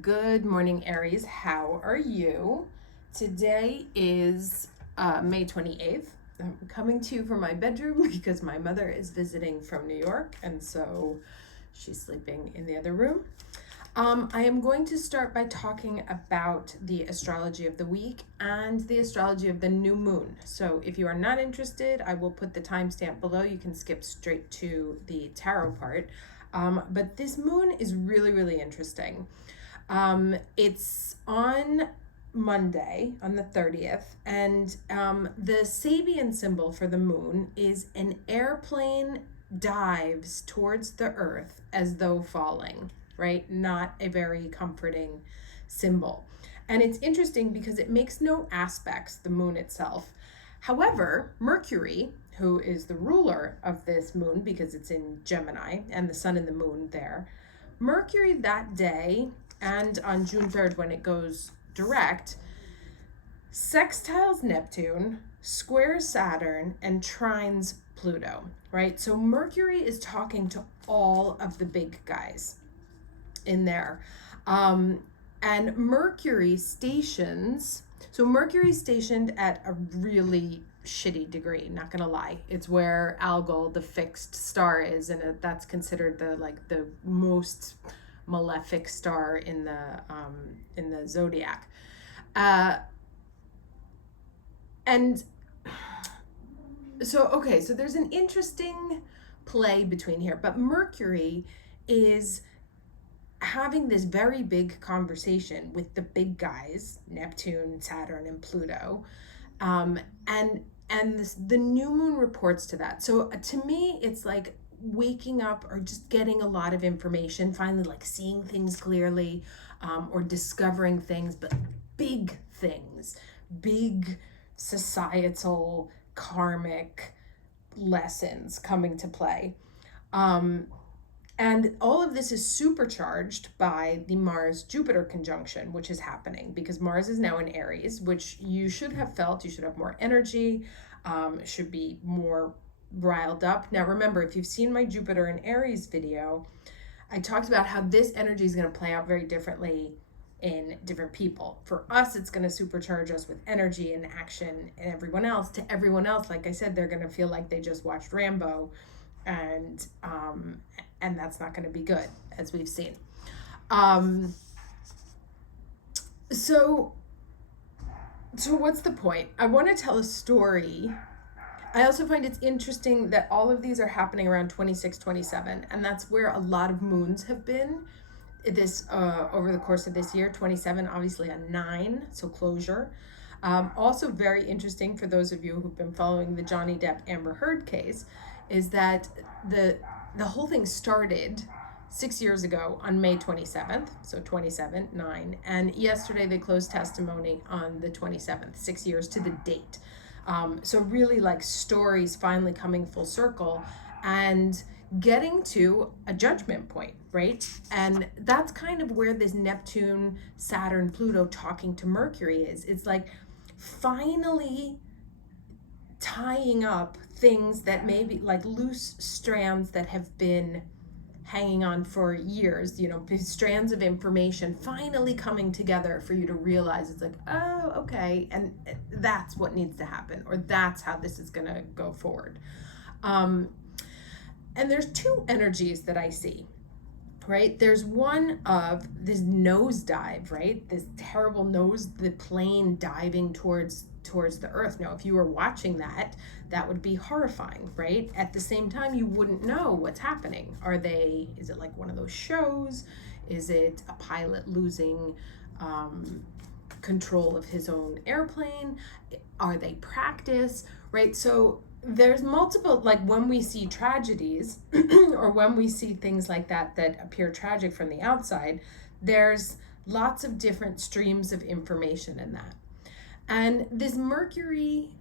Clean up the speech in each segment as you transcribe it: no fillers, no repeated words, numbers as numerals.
Good morning, Aries. How are you? Today is May 28th. I'm coming to you from my bedroom because my mother is visiting from New York, and so she's sleeping in the other room. I am going to start by talking about the astrology of the week and the astrology of the new moon. So if you are not interested, I will put the timestamp below. You can skip straight to the tarot part. But this moon is really, really interesting. It's on Monday, on the 30th, and the Sabian symbol for the moon is an airplane dives towards the earth as though falling, right? Not a very comforting symbol. And it's interesting because it makes no aspects, the moon itself. However, Mercury, who is the ruler of this moon because it's in Gemini and the sun and the moon there, Mercury that day and on June 3rd when it goes direct, sextiles Neptune, squares Saturn, and trines Pluto, right? So Mercury is talking to all of the big guys in there. And Mercury's stationed at a really shitty degree, not gonna lie. It's where Algol, the fixed star, is, and that's considered the most malefic star in the zodiac. And so there's an interesting play between here, but Mercury is having this very big conversation with the big guys, Neptune, Saturn, and Pluto, and the new moon reports to that. So to me, it's like waking up or just getting a lot of information, finally like seeing things clearly, or discovering things, but big things, big societal karmic lessons coming to play. And all of this is supercharged by the Mars-Jupiter conjunction, which is happening because Mars is now in Aries, which you should have felt. You should have more energy, should be more riled up. Now, remember, if you've seen my Jupiter in Aries video, I talked about how this energy is going to play out very differently in different people. For us, it's going to supercharge us with energy and action, and everyone else, like I said, they're going to feel like they just watched Rambo, and that's not going to be good, as we've seen. So what's the point? I want to tell a story. I also find it's interesting that all of these are happening around 26, 27, and that's where a lot of moons have been this over the course of this year. 27, obviously a 9, so closure. Also very interesting for those of you who've been following the Johnny Depp Amber Heard case is that the whole thing started 6 years ago on May 27th, so 27, 9, and yesterday they closed testimony on the 27th, 6 years to the date. So really like stories finally coming full circle and getting to a judgment point, right? And that's kind of where this Neptune, Saturn, Pluto talking to Mercury is. It's like finally tying up things that may be like loose strands that have been hanging on for years, strands of information finally coming together for you to realize it's like, oh, okay, and that's what needs to happen, or that's how this is going to go forward. And there's two energies that I see, right? There's one of this nosedive, right? This terrible the plane diving towards the earth. Now, if you were watching that would be horrifying, right? At the same time, you wouldn't know what's happening. Is it like one of those shows? Is it a pilot losing control of his own airplane? Are they practice, right? So there's multiple, like when we see tragedies or when we see things like that appear tragic from the outside, there's lots of different streams of information in that. And this Mercury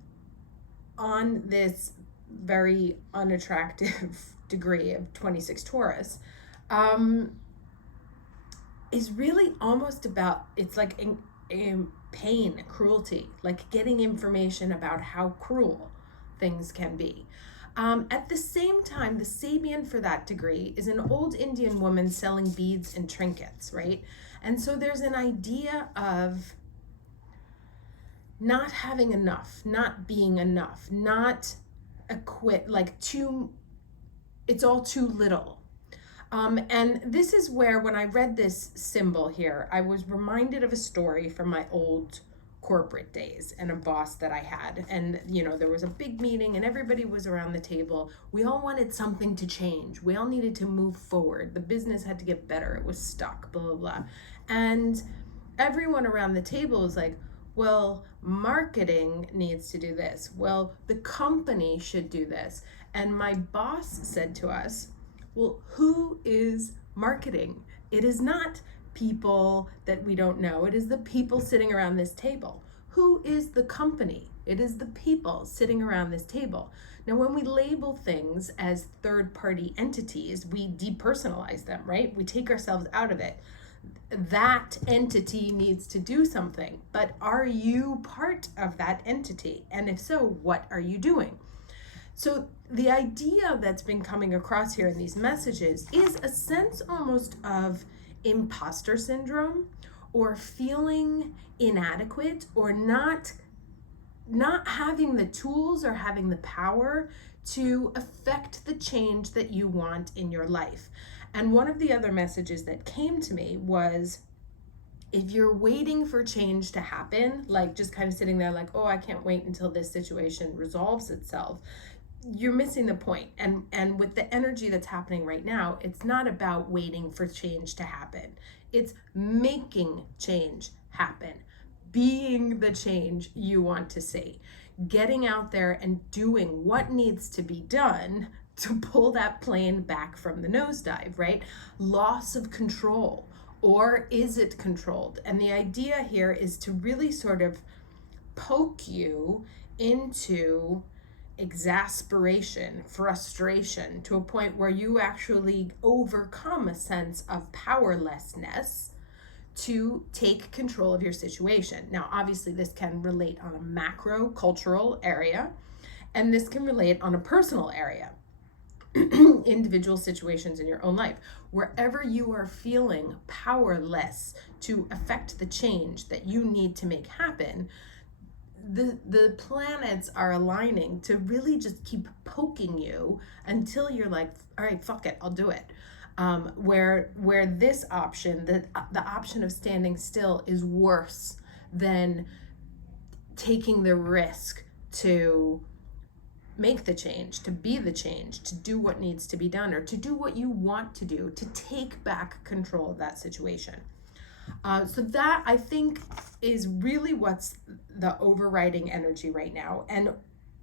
on this very unattractive degree of 26 Taurus is really almost about, it's like in pain, cruelty, like getting information about how cruel things can be. At the same time, the Sabian for that degree is an old Indian woman selling beads and trinkets, right? And so there's an idea of not having enough, not being enough, not like it's all too little. And this is where, when I read this symbol here, I was reminded of a story from my old corporate days and a boss that I had. And, there was a big meeting and everybody was around the table. We all wanted something to change. We all needed to move forward. The business had to get better. It was stuck, blah, blah, blah. And everyone around the table was like, well, marketing needs to do this. Well, the company should do this. And my boss said to us, well, who is marketing? It is not people that we don't know. It is the people sitting around this table. Who is the company? It is the people sitting around this table. Now, when we label things as third-party entities, we depersonalize them, right? We take ourselves out of it. That entity needs to do something, but are you part of that entity? And if so, what are you doing? So the idea that's been coming across here in these messages is a sense almost of imposter syndrome, or feeling inadequate, or not having the tools or having the power to affect the change that you want in your life. And one of the other messages that came to me was, if you're waiting for change to happen, like just kind of sitting there like, oh, I can't wait until this situation resolves itself, you're missing the point. And with the energy that's happening right now, it's not about waiting for change to happen. It's making change happen, being the change you want to see, getting out there and doing what needs to be done to pull that plane back from the nosedive, right? Loss of control, or is it controlled? And the idea here is to really sort of poke you into exasperation, frustration, to a point where you actually overcome a sense of powerlessness to take control of your situation. Now, obviously, this can relate on a macro cultural area, and this can relate on a personal area. Individual situations in your own life, wherever you are feeling powerless to affect the change that you need to make happen, the planets are aligning to really just keep poking you until you're like, all right, fuck it, I'll do it. Where this option, the option of standing still, is worse than taking the risk to make the change, to be the change, to do what needs to be done, or to do what you want to do, to take back control of that situation. So that, I think, is really what's the overriding energy right now. And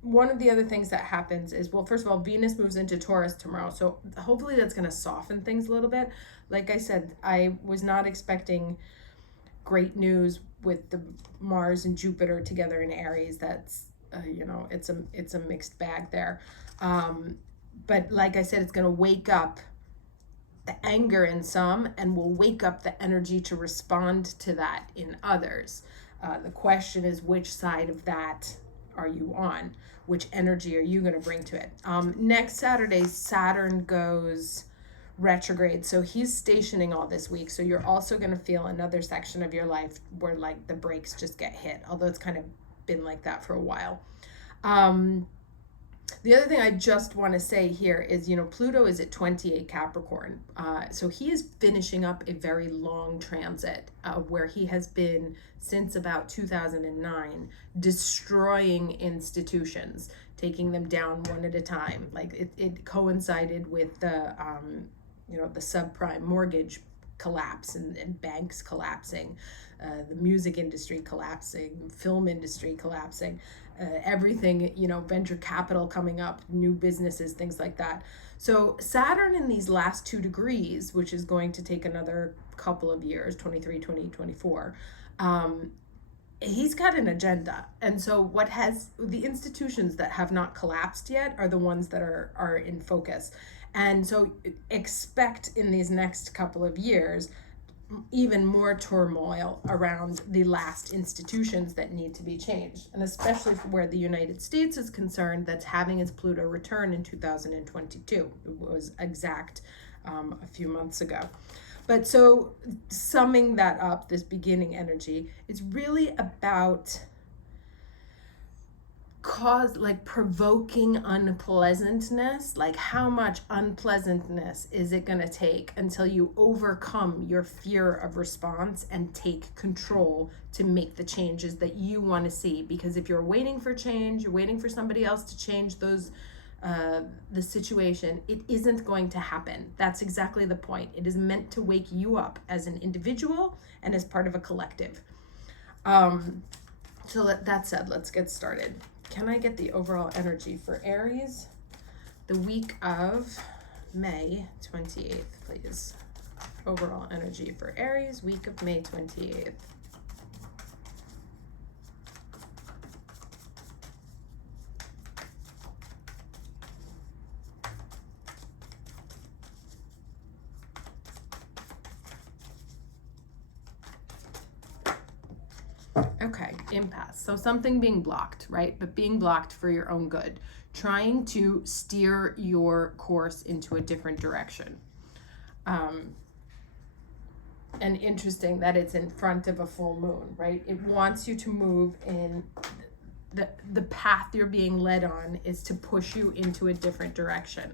one of the other things that happens is, well, first of all, Venus moves into Taurus tomorrow. So hopefully that's going to soften things a little bit. Like I said, I was not expecting great news with the Mars and Jupiter together in Aries. That's, it's a mixed bag there. But like I said, it's going to wake up the anger in some, and will wake up the energy to respond to that in others. The question is, which side of that are you on? Which energy are you going to bring to it? Next Saturday, Saturn goes retrograde, so he's stationing all this week. So you're also going to feel another section of your life where like the brakes just get hit, although it's kind of been like that for a while. The other thing I just want to say here is, Pluto is at 28 Capricorn. So he is finishing up a very long transit where he has been since about 2009, destroying institutions, taking them down one at a time. Like it coincided with the subprime mortgage collapse and banks collapsing, the music industry collapsing, film industry collapsing. Everything, venture capital coming up, new businesses, things like that. So Saturn in these last 2 degrees, which is going to take another couple of years, 23, 20, 24, he's got an agenda. And so the institutions that have not collapsed yet are the ones that are in focus. And so expect in these next couple of years even more turmoil around the last institutions that need to be changed. And especially for where the United States is concerned, that's having its Pluto return in 2022. It was exact a few months ago. But so summing that up, this beginning energy, it's really about provoking unpleasantness. Like, how much unpleasantness is it going to take until you overcome your fear of response and take control to make the changes that you want to see? Because if you're waiting for change, you're waiting for somebody else to change the situation, it isn't going to happen. That's exactly the point. It is meant to wake you up as an individual and as part of a collective. So that said, let's get started. Can I get the overall energy for Aries the week of May 28th, please? Overall energy for Aries, week of May 28th. Okay, impasse. So something being blocked, right? But being blocked for your own good. Trying to steer your course into a different direction. And interesting that it's in front of a full moon, right? It wants you to move in the path you're being led on is to push you into a different direction.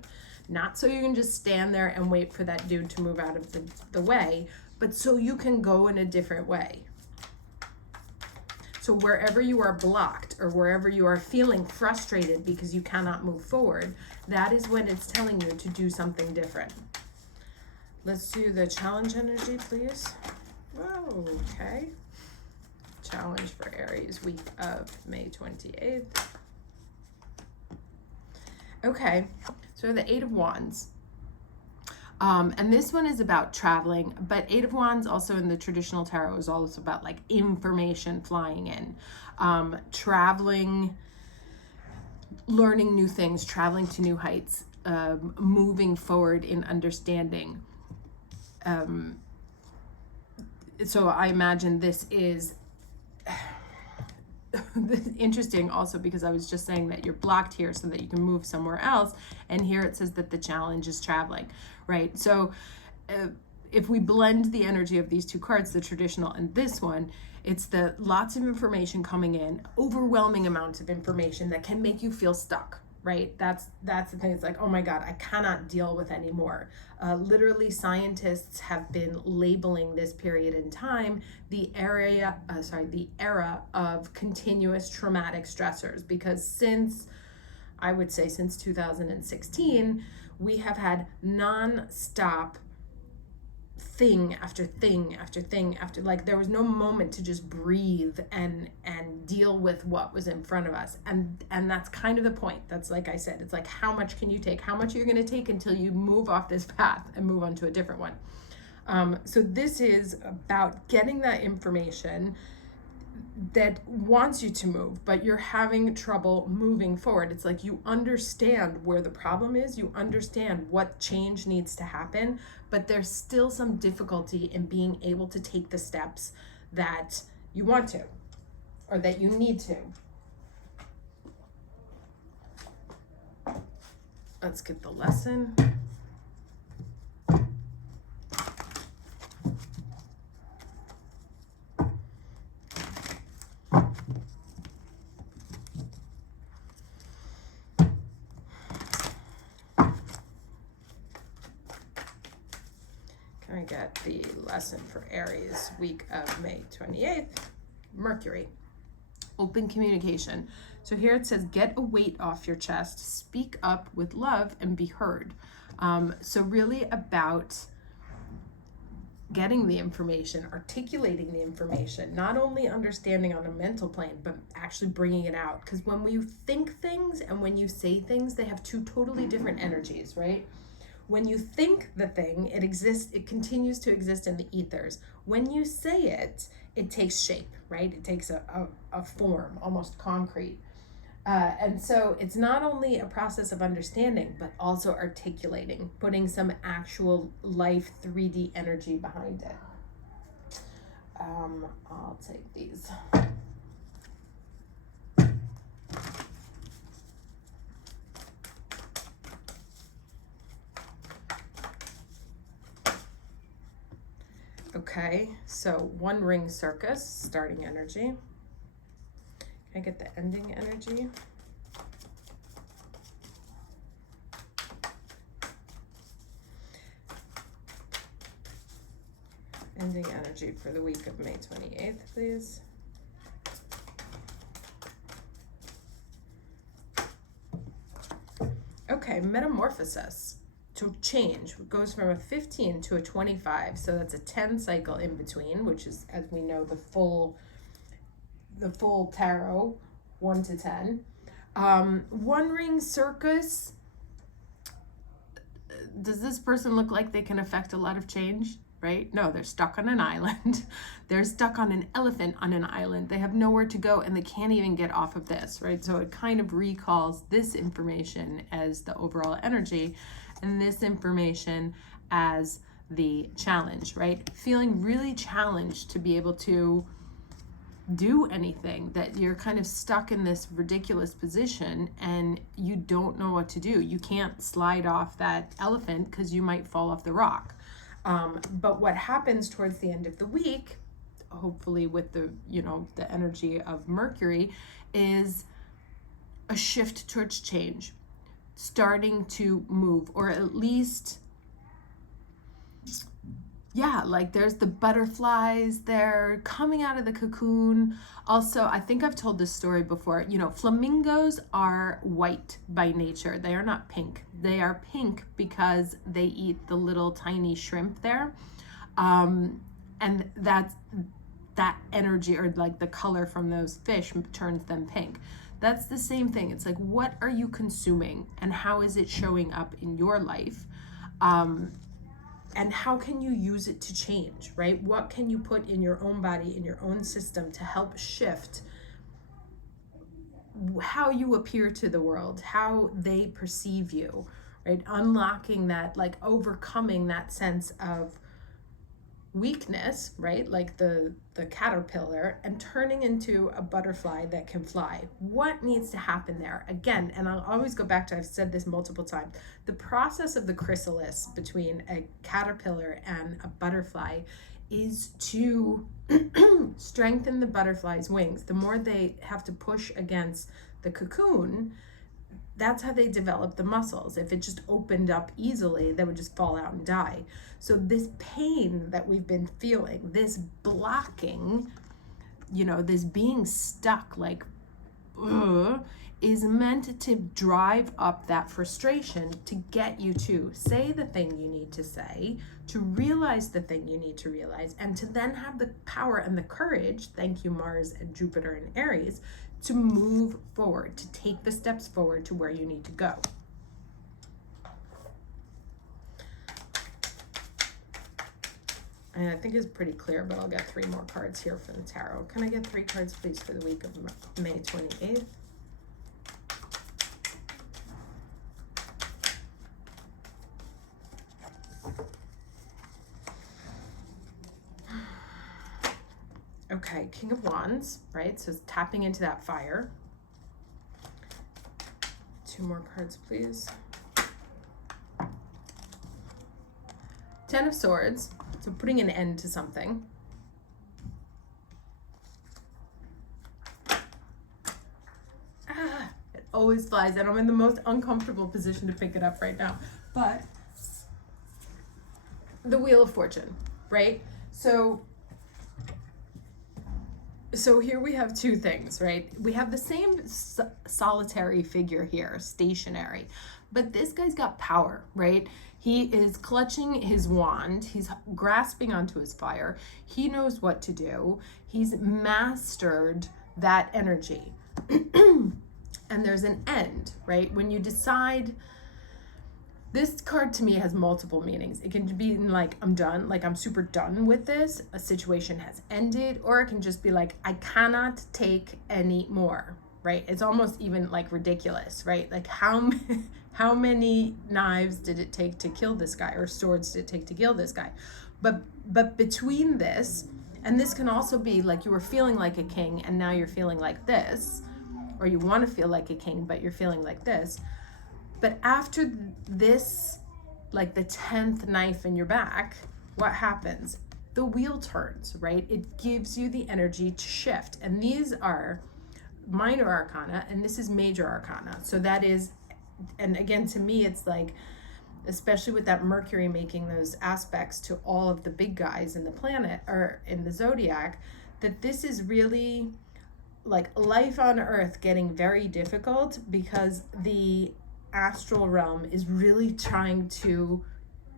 Not so you can just stand there and wait for that dude to move out of the way, but so you can go in a different way. So wherever you are blocked or wherever you are feeling frustrated because you cannot move forward, that is when it's telling you to do something different. Let's do the challenge energy, please. Whoa, okay. Challenge for Aries, week of May 28th. Okay, so the Eight of Wands. And this one is about traveling, but Eight of Wands also in the traditional tarot is also about like information flying in, traveling, learning new things, traveling to new heights, moving forward in understanding. So I imagine this is interesting also because I was just saying that you're blocked here so that you can move somewhere else, and here it says that the challenge is traveling, right? So if we blend the energy of these two cards, the traditional and this one, it's the lots of information coming in, overwhelming amounts of information that can make you feel stuck, right? That's the thing. It's like, oh my God, I cannot deal with anymore. Literally, scientists have been labeling this period in time the era of continuous traumatic stressors, because since 2016, we have had non-stop thing after thing after thing after, like, there was no moment to just breathe and deal with what was in front of us, and that's kind of the point. That's, like I said, it's like, how much can you take? How much are you going to take until you move off this path and move on to a different one? So this is about getting that information that wants you to move, but you're having trouble moving forward. It's like you understand where the problem is, you understand what change needs to happen, but there's still some difficulty in being able to take the steps that you want to or that you need to. Let's get the lesson. Can I get the lesson for Aries, week of May 28th? Mercury. Open communication. So here it says, get a weight off your chest, speak up with love, and be heard. So really about getting the information, articulating the information, not only understanding on a mental plane, but actually bringing it out. Because when we think things and when you say things, they have two totally different energies, right? When you think the thing, it exists, it continues to exist in the ethers. When you say it, it takes shape, right? It takes a form, almost concrete. And so it's not only a process of understanding, but also articulating, putting some actual life 3D energy behind it. I'll take these. Okay, so one ring circus, starting energy. Can I get the ending energy? Ending energy for the week of May 28th, please. Okay, metamorphosis. To change, it goes from a 15 to a 25, so that's a 10 cycle in between, which is, as we know, the full tarot, 1 to 10. One ring circus. Does this person look like they can affect a lot of change? Right? No, they're stuck on an island. They're stuck on an elephant on an island. They have nowhere to go and they can't even get off of this, right? So it kind of recalls this information as the overall energy and this information as the challenge, right? Feeling really challenged to be able to do anything, that you're kind of stuck in this ridiculous position and you don't know what to do. You can't slide off that elephant because you might fall off the rock. But what happens towards the end of the week, hopefully with the energy of Mercury, is a shift towards change, starting to move, or at least, like there's the butterflies, they're coming out of the cocoon. Also, I think I've told this story before, flamingos are white by nature. They are not pink. They are pink because they eat the little tiny shrimp there. And that energy, or like the color from those fish, turns them pink. That's the same thing. It's like, what are you consuming and how is it showing up in your life? And how can you use it to change, right? What can you put in your own body, in your own system, to help shift how you appear to the world, how they perceive you, right? Unlocking that, like overcoming that sense of weakness, right? Like the caterpillar, and turning into a butterfly that can fly. What needs to happen there? Again, and I'll always go back to, I've said this multiple times, the process of the chrysalis between a caterpillar and a butterfly is to strengthen the butterfly's wings. The more they have to push against the cocoon, that's how they develop the muscles. If it just opened up easily, they would just fall out and die. So this pain that we've been feeling, this blocking, this being stuck, like, is meant to drive up that frustration, to get you to say the thing you need to say, to realize the thing you need to realize, and to then have the power and the courage, thank you Mars and Jupiter and Aries, to move forward, to take the steps forward to where you need to go. And I think it's pretty clear, but I'll get 3 more cards here for the tarot. Can I get 3 cards, please, for the week of May 28th? Okay, King of Wands, right? So it's tapping into that fire. 2 more cards, please. 10 of Swords, so putting an end to something. It always flies, and I'm in the most uncomfortable position to pick it up right now. But the Wheel of Fortune, right? So here we have 2 things, right? We have the same solitary figure here, stationary, but this guy's got power, right? He is clutching his wand. He's grasping onto his fire. He knows what to do. He's mastered that energy. And there's an end, right? When you decide, this card to me has multiple meanings. It can be like, I'm done, like I'm super done with this, a situation has ended, or it can just be like, I cannot take any more, right? It's almost even like ridiculous, right? Like how many knives did it take to kill this guy, or swords did it take to kill this guy? But between this And this can also be like you were feeling like a king and now you're feeling like this, or you want to feel like a king, but you're feeling like this. But after this, like the 10th knife in your back, what happens? The wheel turns, right? It gives you the energy to shift. And these are minor arcana, and this is major arcana. So that is, and again, to me, it's like, especially with that Mercury making those aspects to all of the big guys in the planet or in the zodiac, that this is really like life on Earth getting very difficult because the astral realm is really trying to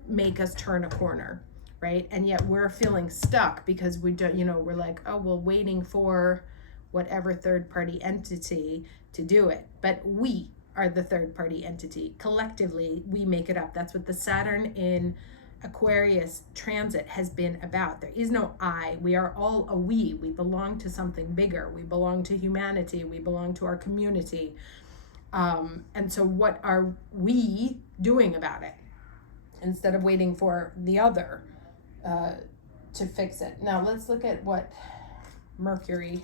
make us turn a corner, right? And yet we're feeling stuck because we don't, we're like, oh, well, waiting for whatever third party entity to do it. But we are the third party entity. Collectively, we make it up. That's what the Saturn in Aquarius transit has been about. There is no I. We are all a we. We belong to something bigger. We belong to humanity. We belong to our community. And so what are we doing about it? Instead of waiting for the other to fix it. Now let's look at what Mercury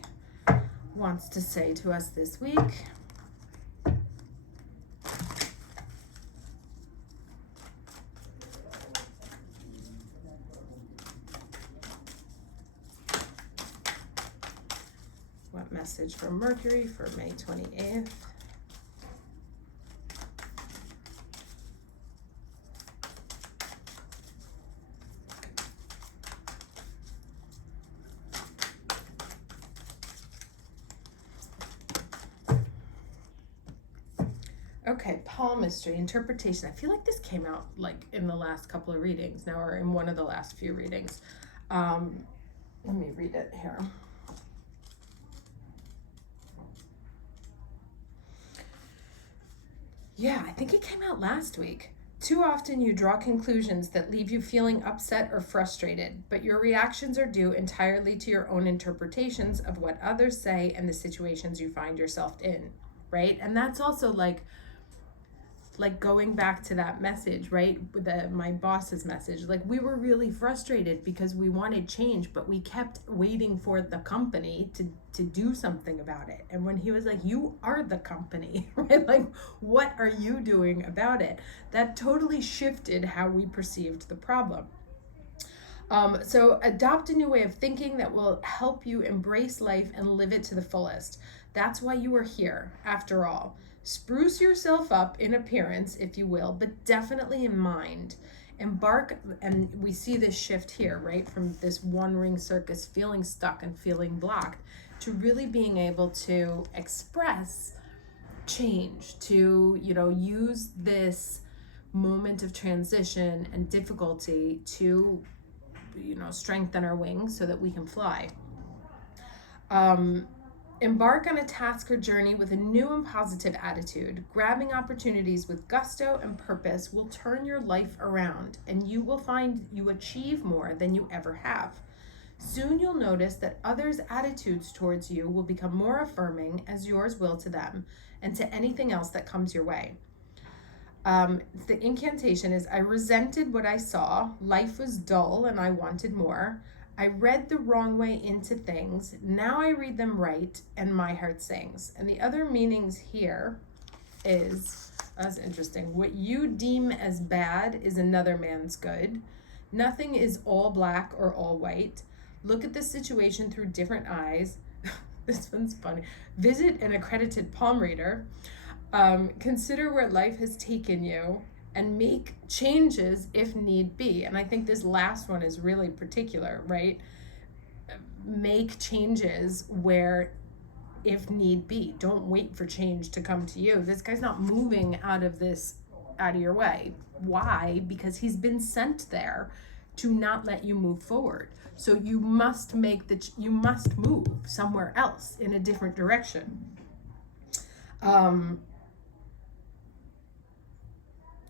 wants to say to us this week. What message from Mercury for May 28th? Okay, palmistry, interpretation. I feel like this came out like in the last couple of readings now, or in one of the last few readings. Let me read it here. Yeah, I think it came out last week. Too often you draw conclusions that leave you feeling upset or frustrated, but your reactions are due entirely to your own interpretations of what others say and the situations you find yourself in, right? And that's also like going back to that message, right? With my boss's message, like we were really frustrated because we wanted change, but we kept waiting for the company to do something about it. And when he was like, you are the company, right? Like, what are you doing about it? That totally shifted how we perceived the problem. So adopt a new way of thinking that will help you embrace life and live it to the fullest. That's why you are here, after all. Spruce yourself up in appearance, if you will, but definitely in mind. Embark, and we see this shift here, right? From this one ring circus, feeling stuck and feeling blocked, to really being able to express change, to, use this moment of transition and difficulty to, strengthen our wings so that we can fly. Embark on a task or journey with a new and positive attitude. Grabbing opportunities with gusto and purpose will turn your life around, and you will find you achieve more than you ever have. Soon you'll notice that others' attitudes towards you will become more affirming, as yours will to them and to anything else that comes your way. The incantation is, I resented what I saw. Life was dull and I wanted more. I read the wrong way into things. Now I read them right and my heart sings. And the other meanings here is, that's interesting. What you deem as bad is another man's good. Nothing is all black or all white. Look at the situation through different eyes. This one's funny. Visit an accredited palm reader. Consider where life has taken you and make changes if need be. And I think this last one is really particular, right? Make changes where if need be. Don't wait for change to come to you. This guy's not moving out of your way. Why? Because he's been sent there to not let you move forward. So you must you must move somewhere else in a different direction.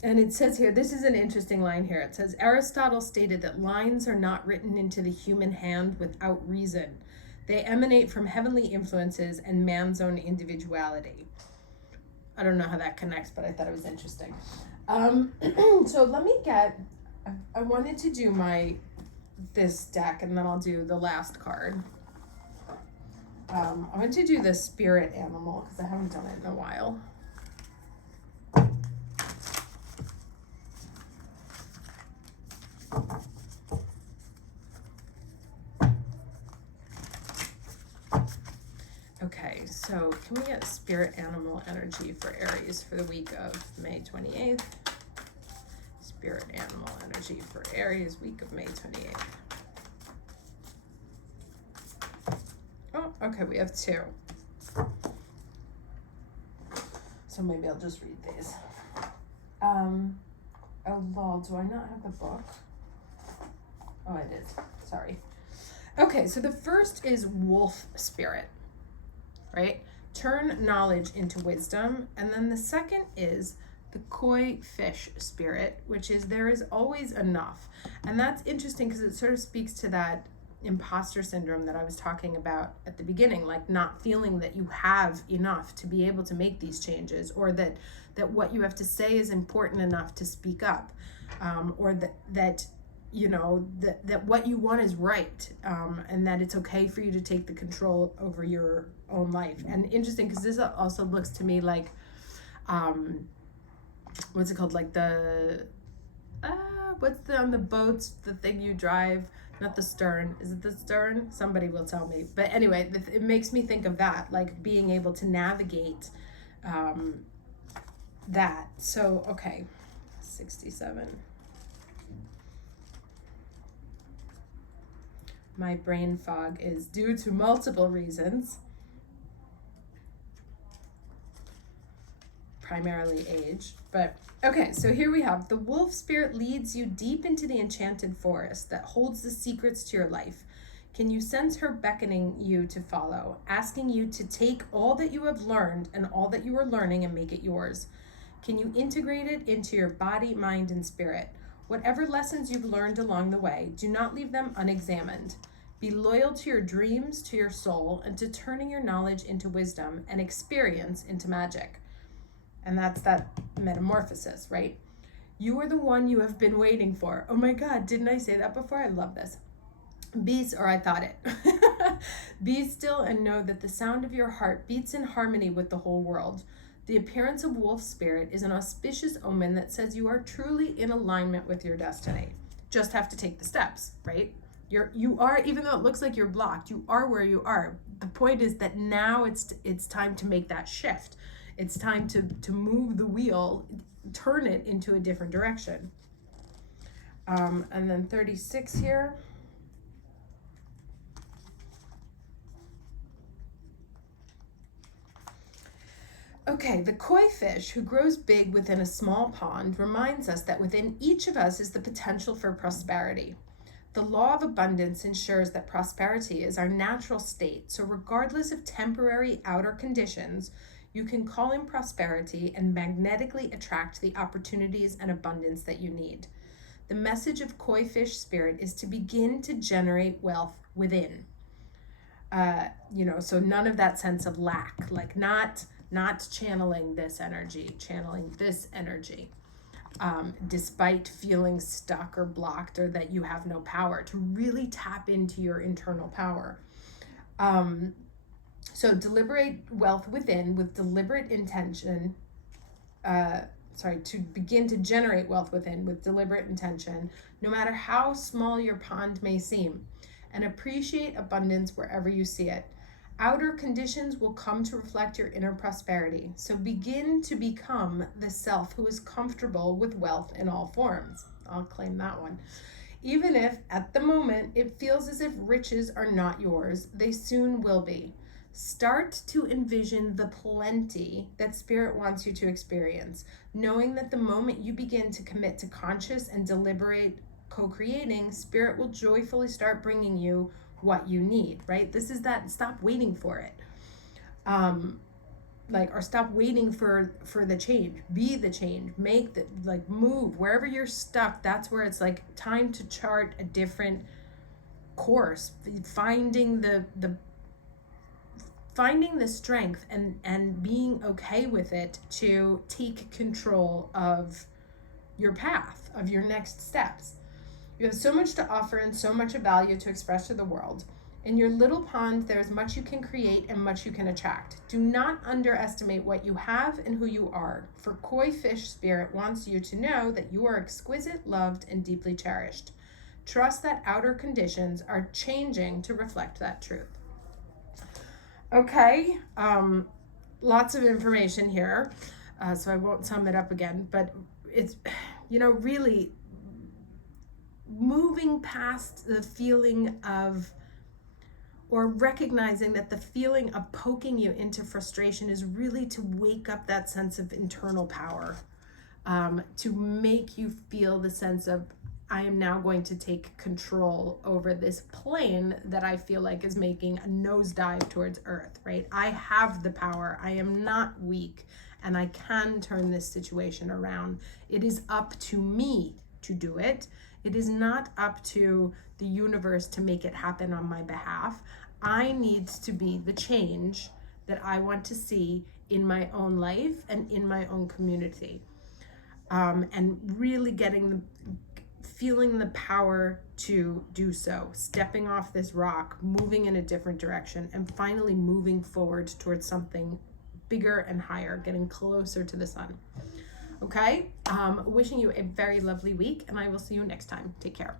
And it says here, this is an interesting line here. It says, Aristotle stated that lines are not written into the human hand without reason. They emanate from heavenly influences and man's own individuality. I don't know how that connects, but I thought it was interesting. So let me I wanted to do my this deck, and then I'll do the last card. I'm going to do the spirit animal because I haven't done it in a while. Okay, so can we get spirit animal energy for Aries for the week of May 28th? Spirit animal energy for Aries, week of May 28th. Oh, okay, we have two. So maybe I'll just read these. Oh lol, do I not have the book? Oh, it is. Sorry. Okay, so the first is wolf spirit, right? Turn knowledge into wisdom. And then the second is the koi fish spirit, which is there is always enough. And that's interesting because it sort of speaks to that imposter syndrome that I was talking about at the beginning, like not feeling that you have enough to be able to make these changes, or that what you have to say is important enough to speak up, or that you know that what you want is right, and that it's okay for you to take the control over your own life. And interesting because this also looks to me like what's it called, like the on the boats, the thing you drive, not the stern, is it the stern? Somebody will tell me, but anyway, it makes me think of that, like being able to navigate that. So okay, 67. My brain fog is due to multiple reasons, primarily age, but okay, so here we have the wolf spirit leads you deep into the enchanted forest that holds the secrets to your life. Can you sense her beckoning you to follow, asking you to take all that you have learned and all that you are learning and make it yours? Can you integrate it into your body, mind, and spirit? Whatever lessons you've learned along the way, do not leave them unexamined. Be loyal to your dreams, to your soul, and to turning your knowledge into wisdom and experience into magic. And that's that metamorphosis, right? You are the one you have been waiting for. Oh my God, didn't I say that before? I love this. I thought it. Be still and know that the sound of your heart beats in harmony with the whole world. The appearance of wolf spirit is an auspicious omen that says you are truly in alignment with your destiny. Just have to take the steps, right? You are, even though it looks like you're blocked, you are where you are. The point is that now it's time to make that shift. It's time to move the wheel, turn it into a different direction. And then 36 here. Okay, the koi fish who grows big within a small pond reminds us that within each of us is the potential for prosperity. The law of abundance ensures that prosperity is our natural state, so regardless of temporary outer conditions, you can call in prosperity and magnetically attract the opportunities and abundance that you need. The message of koi fish spirit is to begin to generate wealth within. So none of that sense of lack, like not channeling this energy, channeling this energy. Despite feeling stuck or blocked or that you have no power, to really tap into your internal power. So deliberate wealth within with deliberate intention. To begin to generate wealth within with deliberate intention, no matter how small your pond may seem, and appreciate abundance wherever you see it. Outer conditions will come to reflect your inner prosperity, so begin to become the self who is comfortable with wealth in all forms. I'll claim that one. Even if, at the moment, it feels as if riches are not yours, they soon will be. Start to envision the plenty that Spirit wants you to experience, knowing that the moment you begin to commit to conscious and deliberate co-creating, Spirit will joyfully start bringing you what you need, right? This is that, stop waiting for it. Or stop waiting for the change. Be the change. Make the, move. Wherever you're stuck, that's where it's time to chart a different course. Finding the strength and being okay with it to take control of your path, of your next steps. You have so much to offer and so much of value to express to the world. In your little pond, there is much you can create and much you can attract. Do not underestimate what you have and who you are, for koi fish spirit wants you to know that you are exquisite, loved, and deeply cherished. Trust that outer conditions are changing to reflect that truth. Okay, lots of information here, so I won't sum it up again, but it's, really moving past the feeling of, or recognizing that the feeling of poking you into frustration is really to wake up that sense of internal power, to make you feel the sense of, I am now going to take control over this plane that I feel like is making a nosedive towards Earth, right? I have the power. I am not weak, and I can turn this situation around. It is up to me to do it. It is not up to the universe to make it happen on my behalf. I need to be the change that I want to see in my own life and in my own community. And really feeling the power to do so, stepping off this rock, moving in a different direction, and finally moving forward towards something bigger and higher, getting closer to the sun. Okay? Wishing you a very lovely week, and I will see you next time. Take care.